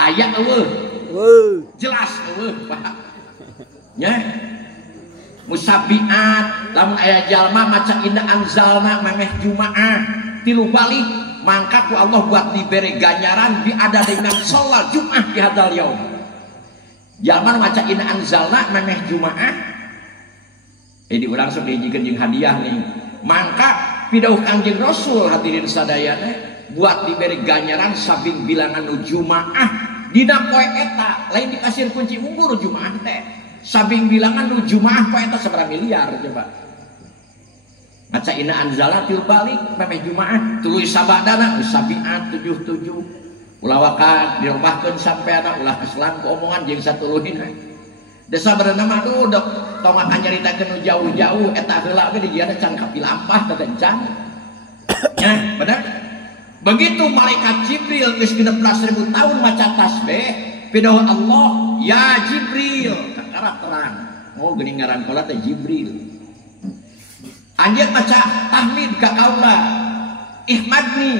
aya eueuh jelas Pak nya musabiat lamun aya jalma maca indah anzalna memeh Jumaah 3 balik mangka ku Allah buat diberi ganjaran bi ada dengan sholat Jumaah di hadal yaum. Jalma maca indah anzalna memeh Jumaah di urang sok dijikeun jeung hadiah nih mangka pidauh Kangjeng Rasul hadirin sadayana buat diberi ganjaran sabing bilangan nu Jumaah dina poe eta lain di Pasir Kunci unggul Jumaah teh sabing bilangan nu Jumaah poe eta sabaraha miliar coba maca inna anzala til balik memeh Jumaah tuluy sabadana sabiat 77 ulah wakat dirobahkeun sampeana ulah keselan ku omongan jeung satuluhina da sabarana mah aduh dok tong nyaritakeun nu jauh-jauh eta heula ge di dieu can kapilampah teh can nya bener. Begitu malaikat Jibril geus 16.000 tahun maca tasbih pidawa Allah ya Jibril kakara terang oh geuning ngaran kala teh Jibril anjeun maca tahmid ka kaula ihmadni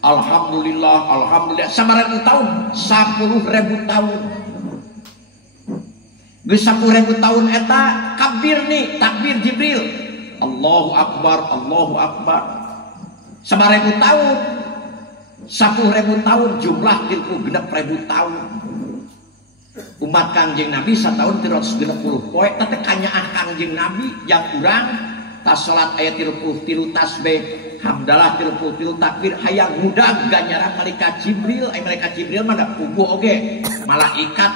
alhamdulillah sabaraha tahun 10.000 tahun geus 10.000 tahun eta kabir nih takbir Jibril Allahu Akbar, Allahu Akbar. 1000 tahun, 10.000 tahun, jumlah 36.000 tahun. Umat Kangjeng Nabi satahun 360 poe, tapi kanyaah Kangjeng Nabi yang kurang tas salat ayat 33 tasbih, hamdalah 33 takbir, hayang mudah ganjaran malaikat Jibril. Malaikat Jibril mah da puguh oge, malaikat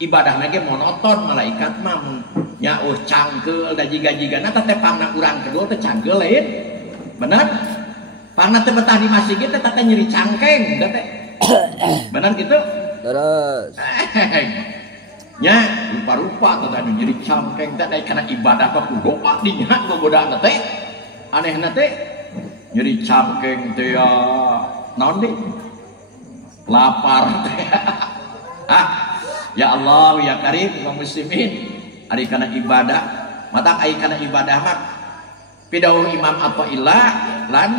ibadah lagi monoton, malaikat mah nya cangkeul da jiga-jigana teh pangna urang kedua teh cangkeul lain. Bener? Pangna teh betah di masjid teh teh nyeri cangkeng da teh. Bener gitu? Terus. Nya rupa-rupa teh anu nyeri cangkeng teh kana ibadah ka kudoa dinya gogodana teh. Anehna teh nyeri cangkeng teh ya naon deui? Lapar teh. Ya Allah ya Karim kaum muslimin, ari kana ibadah matak ai kana ibadah mah pidauh Imam Athaillah lan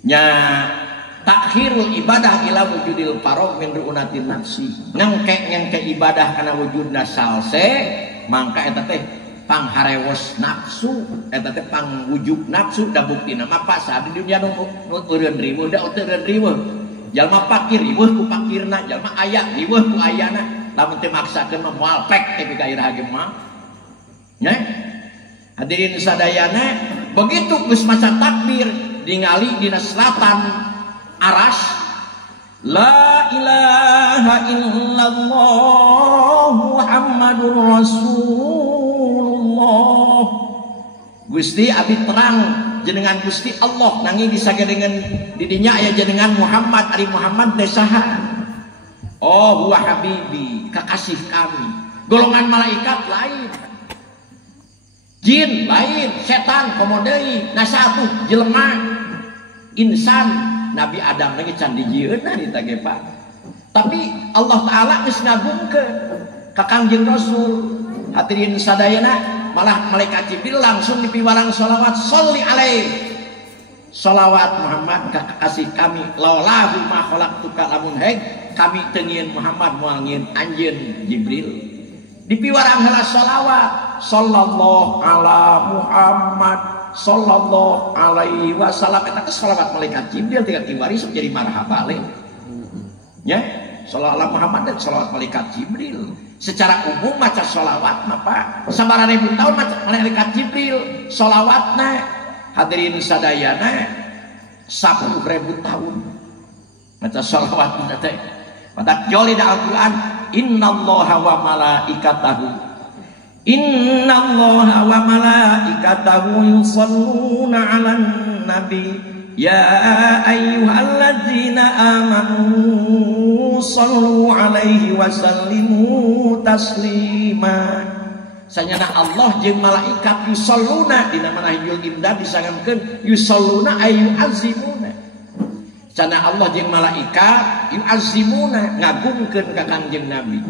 nya takhirul ibadah ila wujudil faragh min ru'unatin nafsi, ngengke ibadah kana wujudna salse mangka eta teh pangharewos nafsu, eta teh pangwujud nafsu da buktina mah pasar di dunia nu eureun riweuh da eureun riweuh. Jalma pakir riweuh ku pakirna, jalma aya riweuh ku ayana. Lamun teu maksakeun mah moal pek teh ka irah ge mah. Nya. Hadirin sadayana, begitu geus maca takbir ningali dina selatan aras la ilaha illallah Muhammadur Rasulullah. Gusti abdi terang jenengan Gusti Allah nanging disagedengan didinya aya jenengan Muhammad, ari Muhammad teh saha? Oh huwa habibi, kekasih kami. Golongan malaikat lain, jin lain, setan komo deui, nasatu jelema insan Nabi Adam lagi can dijieunna di tage Pak. Tapi Allah taala geus ngagungkeun ka Kangjeng Rasul. Hadirin sadayana, malah malaikat Jibril langsung dipiwarang sholawat, sholli alaih, sholawat Muhammad kekasih kami, laulahu ma khalaqtuka lamun heg kami teu nyieun Muhammad moal nyieun anjeun Jibril. Dipiwarang heula sholawat, sallallahu ala Muhammad sallallahu alaihi wasallam. Eta teh sholawat malaikat Jibril tinggal kiwari sok jadi marhaba le. Nya, sholawat ala Muhammad dan sholawat malaikat Jibril. Secara umum maca sholawat mah Pak 9.000 tahun maca malaikat Jibril sholawatna. Hadirin sadayana 10.000 tahun maca sholawat teh. Matak joli da Al-Qur'an, innallaha wa malaikatahu yusholluna 'alan nabi ya ayyuhalladzina amanu shallu 'alaihi wa sallimu taslima. Sanyana Allah jeung malaikat yusholluna dina manahijul imdad disangamkeun yusholluna ayu azimuna. Sana Allah jeung malaikat yu'azzimuna ngagungkeun ka Kangjeng Nabi.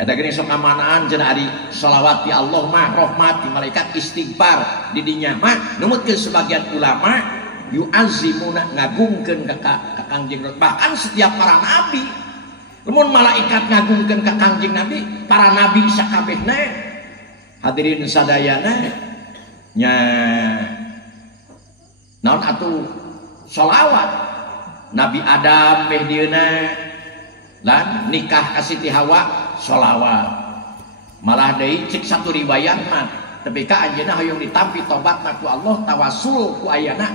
Eta geuning sok amanaan cenah ari shalawat ti Allah mah rahmat ti malaikat istighfar di dinya mah numutkeun sebagian ulama yu'azzimuna ngagungkeun ka Kangjeng Nabi. Bahkan setiap para nabi lamun malaikat ngagungkeun ka Kangjeng Nabi, para nabi sakabehna hadirin sadayana nya naon atuh sholawat Nabi Adam beh dieuna lan nikah ka Siti Hawa sholawat. Malah deui cek satu riwayat mah tepi ka anjeunna hoyong ditampi tobatna ku Allah tawasul ku ayana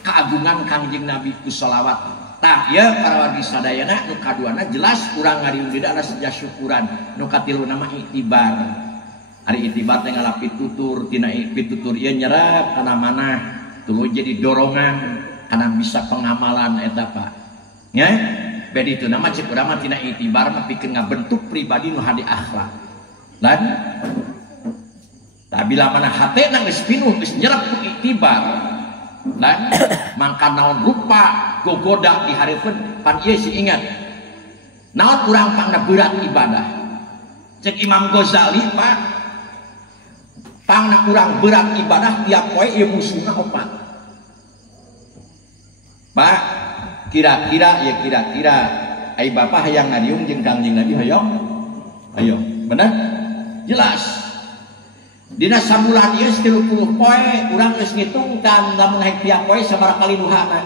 keagungan Kangjeng Nabi ku sholawat. Tah ieu para wargi sadayana nu kaduana jelas urang ngariung dina saja syukuran. Nu katiluna mah iktibar. Ari iktibar teh ngala pitutur, tina pitutur ieu nyerep kana manah tuluy jadi dorongan karena bisa pengamalan eta Pak. Ya, beda itu nama cek urang mah tina itibar mah pikeun ngabentuk pribadi nu hade akhlak. Lan bila mana hatena geus pinuh geus nyerep ku itibar, lan mangka naon rupa gogoda dihareupeun pan ieu si ingat. Naon urang pangna berat ibadah. Cek Imam Ghazali Pak, pangna urang berat ibadah tiap poe ieu musuhna opat. Pak, kira-kira ai bapak hayang ngariung jeung Kangjeng Nabi hoyong? Ayo, bener? Jelas. Dina sabulan ieu 30 poe urang geus ngitung kan lamun haek tiap poe sabaraha kali duhana.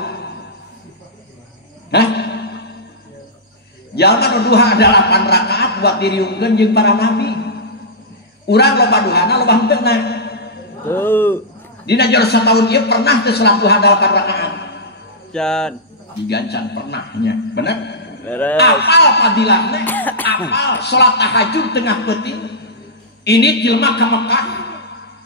Hah? Jalma nu duha ada 8 rakaat buat diriungkeun jeung para nabi. Urang loba duhana loba henteuna. Dina jero sataun ieu pernah teu salat duha 8 rakaat. Can. Digancan pernahnya. Bener? Beres. Apal fadilahna, apal salat tahajud tengah peuting. Ini jelma ka Mekah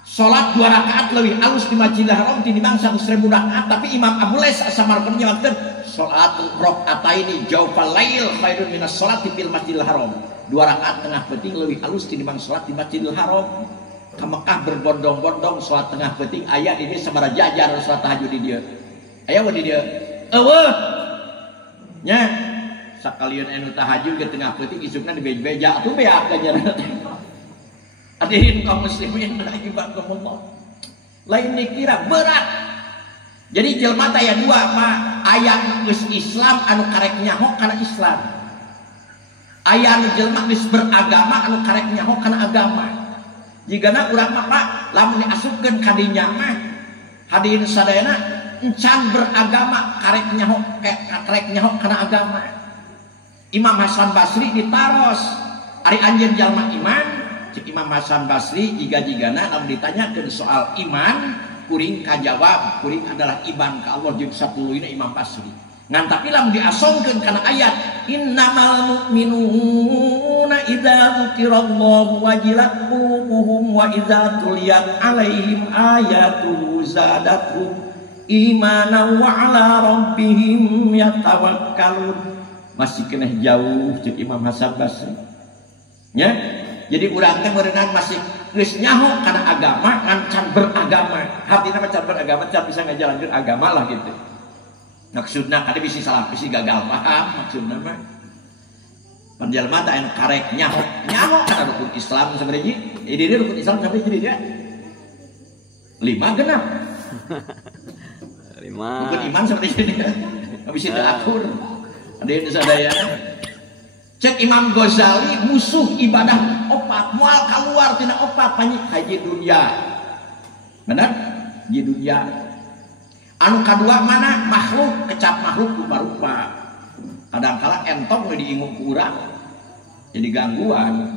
salat 2 rakaat leuwih alus di Masjidil Haram tinimbang 100.000 rakaat, tapi Imam Abu Lais As-Samarqandi nyawakeun salat rakaataini jawfal lail khairun minas salati fil Masjidil Haram. 2 rakaat tengah peuting leuwih alus tinimbang salat di Masjidil Haram. Ka Mekah berbondong-bondong salat tengah peuting aya di dieu sabaraha jajar salat tahajud di dieu. Aya we di dieu. Eueuh. Nya sakalian anu tahajud ke tengah peuting isukna di beja atuh beak ganjaranna teh. Hadirin kaum muslimin rahimakumullah. Lain dikira berat. Jadi jelema teh aya 2 Pak, aya geus Islam anu karek nyaho kana Islam. Aya anu jelema geus beragama anu karek nyaho kana agama. Jigana urang mah Pak, lamun diasupkeun ka dinya mah hadirin sadayana encan beragama karek nyaho kana agama. Imam Hasan Basri ditaros ari anjeun jalma iman. Cik Imam Hasan Basri jiga-jigana lamun ditanyakeun soal iman kuring kajawab kuring adalah iman ka Allah jeung satuluyna Imam Basri. Ngan tapi lamun diasongkeun kana ayat innamal mu'minuna idza dzukirallahu wajilat qulubuhum wa idza tuliyat alaihim ayatuhu zadatuhum imanan wa ala rabbihim yatawakkalun. Masih kena jauh cik Imam Hasan Basri. Ya? Jadi urang teh meureunana masih geus nyaho kana agama ngan can beragama. Hartina mah can beragama can bisa ngajalankeun agama lah gitu. Maksudna kada bisi salah bisi gagal paham maksudna mah. Panjalma teh anu karek nyaho kana rukun Islam sabaraha hiji? Ini rukun Islam sabaraha hiji dia? 5 genap. 5. Rukun iman sabaraha hiji dia? Bisa diatur. Ada yang sadayana. Cek Imam Ghazali musuh ibadah 4 moal keluar tina 4 panyi haji dunya. Benar? Haji dunya. Anu kadua mana makhluk kecap makhluk rupa-rupa. Kadang-kala entong we diingu ku urang. Jadi gangguan.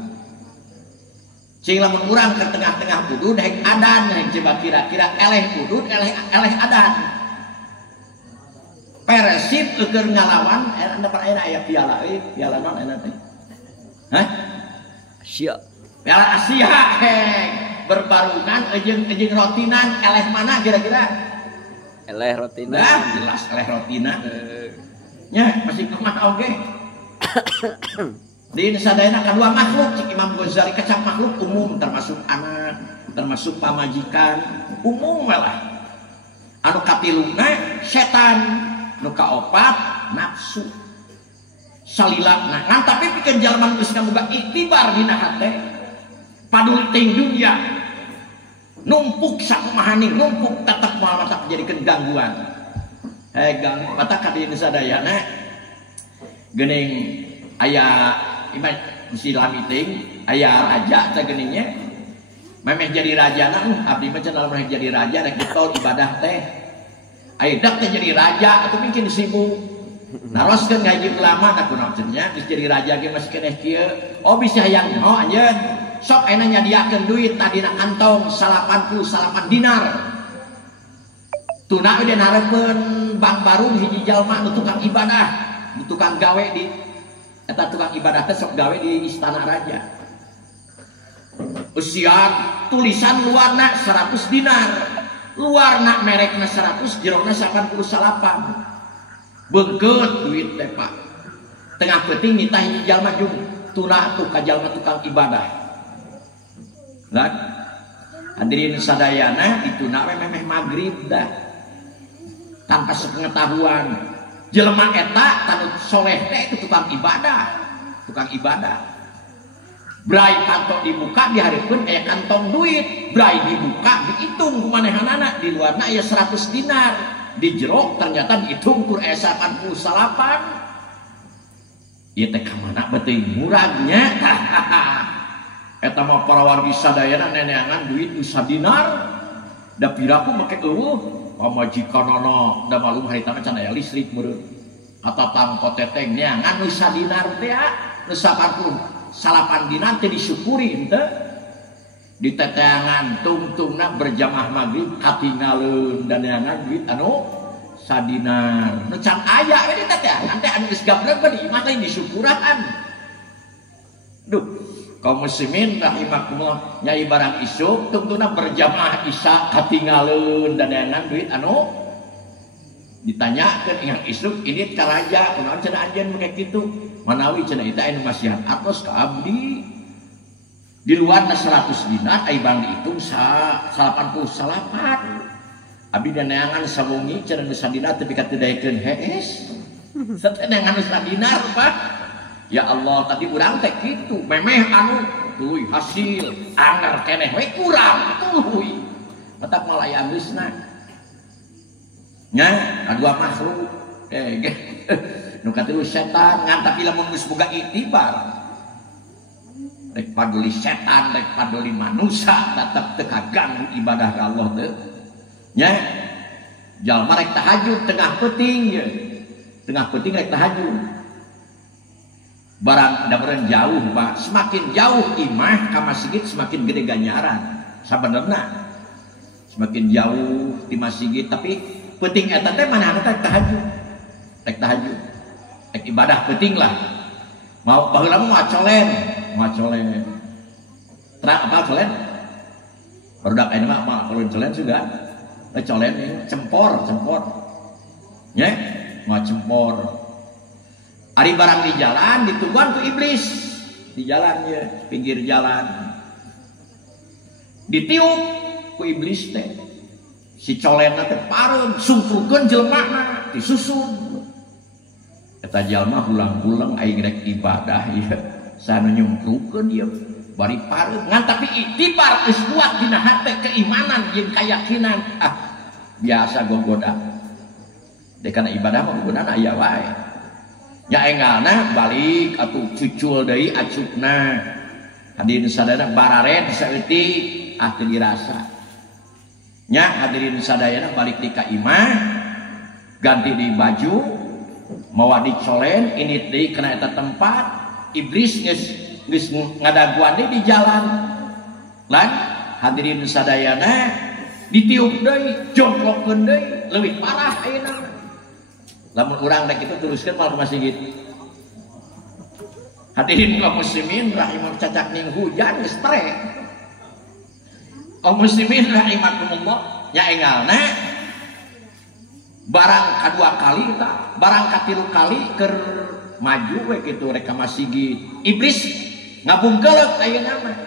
Cing lamun urang ke tengah-tengah udud daek adan daek coba kira-kira eleh udud eleh adan. Persib keur ngalawan anda pernah aya piala piala non enak teh. Hah? Asia. Piala Asia berbarungan jeung rotinan eleh mana kira-kira? Eleh rotinan. Nah, jelas eleh rotinan. Nya masih kumaha oge. Di sadayana kadua makhluk cik Imam Ghazali kecap makhluk umum termasuk anak, termasuk pamajikan, umum lah. Anu katiluna setan. Nu kaopat nafsu salilakna ngan tapi pikeun jalma geus ngaboga iktibar dina hate paduli teuing dunya numpuk sakumahani numpuk tetep moal mata jadikeun gangguan gang mata ka dieu sadayana geuning aya iman Islam teuing aya raja teh geuningnya memeh jadi rajana abdi mah cenah lamun jadi raja rek ditol ibadah teh Aidak teh jadi raja atau mungkin sibuk. Naroskeun ngaji ulama na kunaon cenah geus jadi raja ge masih keneh kieu. Oh bisa hayang oh anjeun. Sok ena nyadiakeun duit tadina kantong 80 dinar. Tuna we den hareupeun Bang Baru hiji jalma nu tukang ibadah, nu tukang gawe di eta tukang ibadah teh sok gawe di istana raja. Usian tulisan luarna 100 dinar. Luarna merekna 100 jerona 88 beungkeut duit teh Pak tengah peuting nitah hiji jalma jung tuna tuh ka jalma tukang ibadah lah hadirin sadayana dituna we memeh magrib dah tanpa sepengetahuan jelema eta tanu soleh teh tukang ibadah Brai kantong dibuka dihareupeun aya kantong duit, brai dibuka dihitung kumanehanana di luarna aya 100 dinar, di jero ternyata dihitung kur aya 88. Ieu teh ka mana beuteung muragnya. eta mah para wargi sadayana neneangan duit nu sadinar da piraku make eueuh pamajikanana da malum harita can aya listrik meureun kata tangko teteng neangan nu sadinar teh nu 89 dina teh disyukuri henteu di teteangan tungtungna berjamaah maghrib katingaleun dan neangan duit anu sadinar nu can aya we di teteangan teh anu geus gabreg di imah teh disyukuran duh kaum muslimin rahimakumullah nyai barang isuk tungtuna berjamaah isya katingaleun dan neangan duit anu ditanyakeun ingat isuk ini karaja kunaon cenah anjeun make kitu manawi cenah eta anu masihat atos ka abdi di luar 100 dinar ai bang dihitung 88 abdi dan neangan sawengi cenah nu sadina teu dikatedaekeun hees sateneangan nu sadinar Pak. Ya Allah tadi urang teh kitu memeh anu tuluy hasil anggar keneh we kurang tuluy tetap malaya geusna nya kadua makhluk nu katilu setan ngan tapi lamun geus boga itibar rek paduli setan rek paduli manusia tetep teu kaganggu ibadah ka Allah teu nya jalma rek tahajud tengah peuting ye tengah peuting rek tahajud barang damereun jauh Pak semakin jauh imah ka masjid semakin gede ganjaran sabenerna semakin jauh di masjid tapi penting eta teh manehna teh tahajud rek ibadah penting lah mau baheula mah colen terang apa colen produk ini mah kalau colen juga colen cempor nya mau cempor hari barang di jalan ditungguan ke iblis di jalannya pinggir jalan ditiup ku iblis teh si colena teh pareum sungkukeun jelmana disusun eta jalma hulang-hulang aing rek ibadah ieu sana nyungkrukeun ieu bari pareum ngan tapi itibar geus kuat dina hate keimanan jeung keyakinan biasa gogoda dek kana ibadah mah gogodana aya wae ya engalna balik atuh cucul deui acukna hadirin sadayana bararen saeutik teu dirasa nya hadirin sadayana balik di ka imah ganti di baju mawa dicolen ini deui kana eta tempat iblis geus ngadaguan deui di jalan lan hadirin sadayana ditiup deui jongklokeun deui leuwih parah ayeuna lamun urang rek itu teruskeun malah masjid hadirin kaum muslimin rahimah cacak ning hujan geus trek kaum muslimin rahimakumullah nya engalna barang kadua kali tah barang katilu kali keur maju we kitu rek ka masjid iblis ngabungkeuleuh ayeuna mah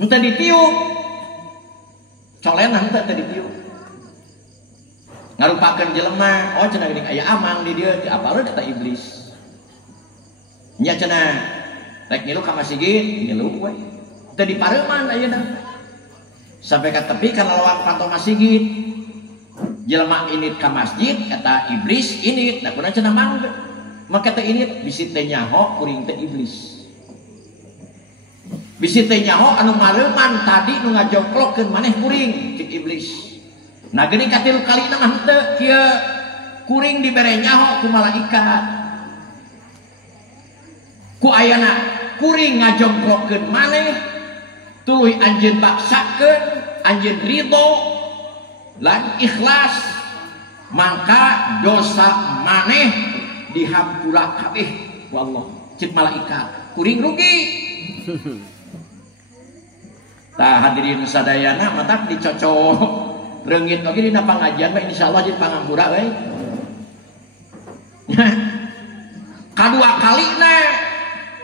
henteu ditiup colena henteu ditiup ngarupakeun jelema oh cenah geuning aya amang di dieu ti apaleun eta iblis nya cenah rek ngilu ka masjid ngilu we teu dipareuman ayeuna sampai ka tepi kana lawang panto masjid jelema init ka masjid eta iblis init da kunaon cenah mangga maka teh init bisi teh nyaho kuring teh iblis bisi teh nyaho anu mareuman tadi nu ngajongklokkeun maneh kuring cik iblis nah geuning katilu kalina mah henteu kieu kuring dibere nyaho ku malaikat ku ayana kuring ngajongklokkeun maneh tuluy anjeun baksakeun anjeun ridho lan ikhlas mangka dosa maneh dihampura kabeh ku Allah cik malaikat kuring rugi tah hadirin sadayana matak dicocok reungit oge dina pangajian bae insyaallah jeung pangampura we. Kadua kalina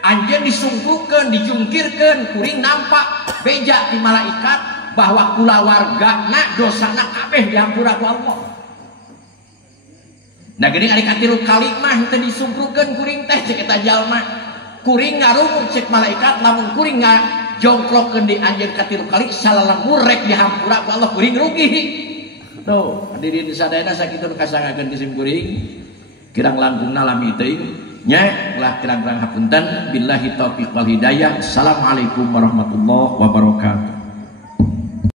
anjeun disungkukeun, dijungkirkeun, kuring nampak beja di malaikat bahwa kulawargana dosana kabeh diampura ku Allah. Nah geuning ari katilu kali mah teu disungkukeun kuring teh cek eta jalma. Kuring ngarumur cek malaikat lamun kuring jongklokkeun di anjeun katilu kali salalembur rek dihampura ku Allah kuring rugi. Tuh, hadirin sadayana sakitu nu kasangakeun kisim kuring kirang langkungna lami teuing nya lah kirang-kirang hapunten billahi taufiq wal hidayah. Assalamualaikum warahmatullahi wabarakatuh.